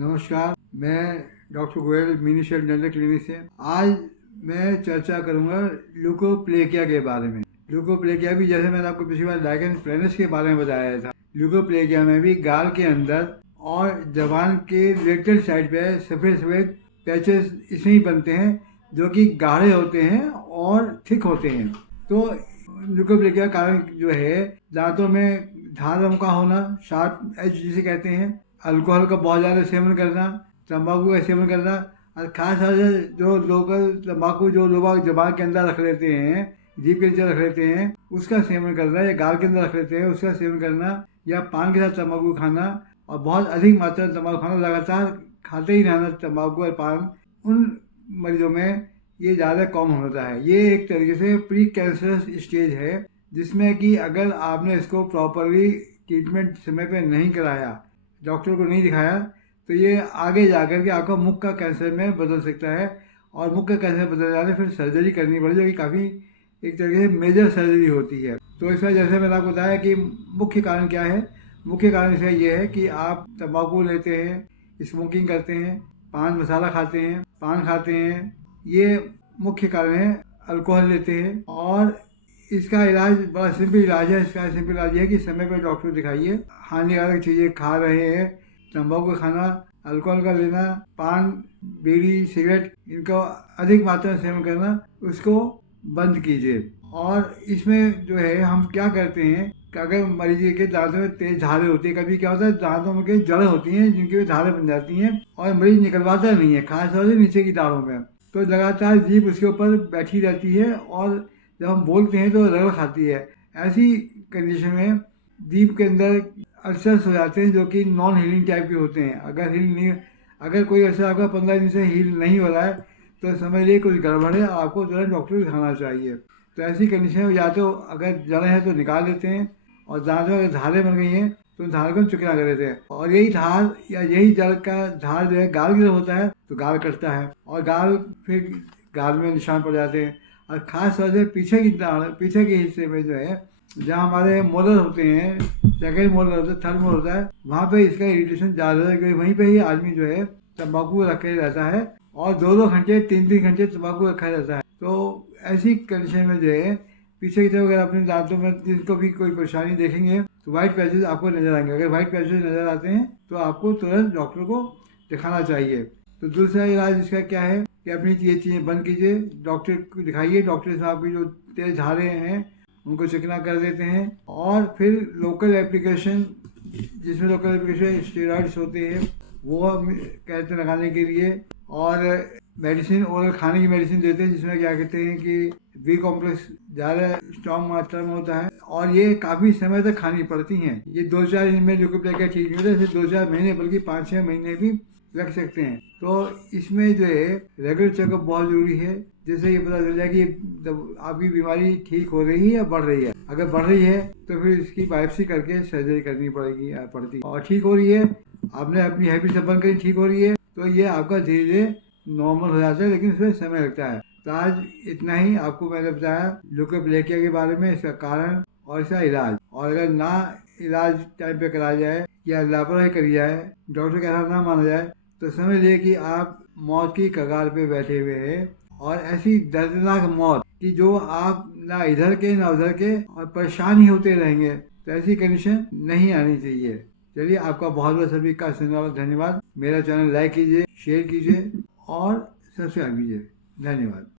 नमस्कार, मैं doctor Goyal मिनीशेल dental clinic से। आज मैं चर्चा करूंगा ल्यूकोप्लेकिया के बारे में। ल्यूकोप्लेकिया भी, जैसे मैंने आपको पिछली बार लाइकेन प्लेनस के बारे में बताया था, ल्यूकोप्लेकिया में भी गाल के अंदर और जबान के लेटरल साइड पे सफ़ेद सफ़ेद पैचेस इसमें ही बनते हैं, जो कि गाढ़े होते हैं और थिक होते हैं। तो ल्यूकोप्लेकिया का कारण जो है, दांतों में धारों का होना, शार्प एज जिसे कहते हैं, अल्कोहल का बहुत ज़्यादा सेवन करना, तंबाकू का सेवन करना, और खास तौर से जो लोकल तंबाकू जो लोग जबान के अंदर रख लेते हैं, जीभ के नीचे रख लेते हैं, उसका सेवन करना, या गाल के अंदर रख लेते हैं उसका सेवन करना, या पान के साथ तंबाकू खाना और बहुत अधिक मात्रा में तंबाकू खाना, लगातार खाते ही रहना तंबाकू और पान, उन मरीजों में ये ज़्यादा कॉमन होता है। ये एक तरीके से प्री कैंसरस स्टेज है, जिसमें कि अगर आपने इसको प्रॉपरली ट्रीटमेंट समय पे नहीं कराया, डॉक्टर को नहीं दिखाया, तो ये आगे जाकर के आपका मुख का कैंसर में बदल सकता है। और मुख का कैंसर बदल जाने फिर सर्जरी करनी पड़े, जो कि काफ़ी एक तरीके से मेजर सर्जरी होती है। तो इसका जैसे मैंने आपको बताया कि मुख्य कारण क्या है, मुख्य कारण इसका ये है कि आप तंबाकू लेते हैं, स्मोकिंग करते हैं, पान मसाला खाते हैं, पान खाते हैं, ये मुख्य कारण है। अल्कोहल लेते हैं। और इसका इलाज बड़ा सिंपल इलाज है। इसका सिंपल इलाज है कि समय पर डॉक्टर दिखाइए। हानिकारक चीज़ें खा रहे हैं, तंबाकू खाना, अल्कोहल का लेना, पान, बीड़ी, सिगरेट, इनका अधिक मात्रा में सेवन करना, उसको बंद कीजिए। और इसमें जो है हम क्या करते हैं कि अगर मरीज के दांतों में तेज धारे होती है, कभी क्या होता है दांतों में जड़ होती हैं जिनकी वजह धारें बन जाती हैं और मरीज निकलवाता नहीं है, खासतौर से नीचे की दाढ़ों में। तो लगातार जीभ उसके ऊपर बैठी रहती है और जब हम बोलते हैं तो रगड़ खाती है। ऐसी कंडीशन में जीभ के अंदर अल्सर्स हो जाते हैं, जो कि नॉन हीलिंग टाइप के होते हैं। अगर कोई अल्सर आपका 15 दिन से हील नहीं हो रहा है, तो समझ लीजिए कुछ गड़बड़ है, आपको तुरंत डॉक्टर को दिखाना चाहिए। तो ऐसी कंडीशन में या तो अगर जड़ है तो निकाल देते हैं, और दांत में अगर धारें बन गई हैं तो धार को चुकना कर देते हैं। और यही धार या यही जड़ का धार जो है गाल की तरफ होता है, तो गाल कटता है और फिर गाल में निशान पड़ जाते हैं। और खास तौर से पीछे के हिस्से में जो है, जहाँ हमारे मोलर होते हैं, सेकेंड मोलर होता है, थर्ड मोलर होता है, वहाँ पे इसका इरिटेशन ज़्यादा है, क्योंकि वहीं पे ही आदमी जो है तंबाकू रखे रहता है और 2-2 घंटे 3-3 घंटे तंबाकू रखा रहता है। तो ऐसी कंडीशन में जो है पीछे की तरफ अगर अपने दांतों में जिनको भी कोई परेशानी देखेंगे तो वाइट पैचेस आपको नजर आएंगे। अगर वाइट पैचेस नजर आते हैं तो आपको तुरंत डॉक्टर को दिखाना चाहिए। तो दूसरा इलाज इसका क्या है कि अपनी ये चीज़ें बंद कीजिए, डॉक्टर को दिखाइए। डॉक्टर साहब की जो तेज धारें हैं उनको चिकना कर देते हैं। और फिर लोकल एप्लीकेशन, जिसमें लोकल एप्लीकेशन स्टेरॉइड्स होते हैं, वो कहते हैं लगाने के लिए। और मेडिसिन और खाने की मेडिसिन देते हैं, जिसमें क्या कहते हैं कि बी कॉम्प्लेक्स ज़्यादा स्ट्रॉन्ग मात्रा में होता है, और ये काफ़ी समय तक खानी पड़ती हैं। ये 2-4 दिन में ल्यूकोप्लेकिया ठीक नहीं होता, इसे 2-4 महीने बल्कि 5-6 महीने भी रख सकते हैं। तो इसमें जो है रेगुलर चेकअप बहुत ज़रूरी है, जिससे ये पता चल जाए कि आपकी बीमारी ठीक हो रही है या बढ़ रही है। अगर बढ़ रही है तो फिर इसकी बायोप्सी करके सर्जरी करनी पड़ती। और ठीक हो रही है, आपने अपनी हैबिट से बंद करी, ठीक हो रही है, तो ये आपका धीरे धीरे नॉर्मल हो जाता है, लेकिन इसमें समय लगता है। तो आज इतना ही आपको मैंने बताया ल्यूकोप्लेकिया के बारे में, इसका कारण और इसका इलाज। और अगर ना इलाज टाइम पे कराया जाए या लापरवाही करी जाए, डॉक्टर का कहना ना माना जाए, तो समझ लीजिए कि आप मौत की कगार पे बैठे हुए हैं। और ऐसी दर्दनाक मौत कि जो आप ना इधर के ना उधर के और परेशान ही होते रहेंगे, तो ऐसी कंडीशन नहीं आनी चाहिए। चलिए, आपका बहुत बहुत सभी का धन्यवाद। मेरा चैनल लाइक कीजिए, शेयर कीजिए और सब्सक्राइब कीजिए। धन्यवाद।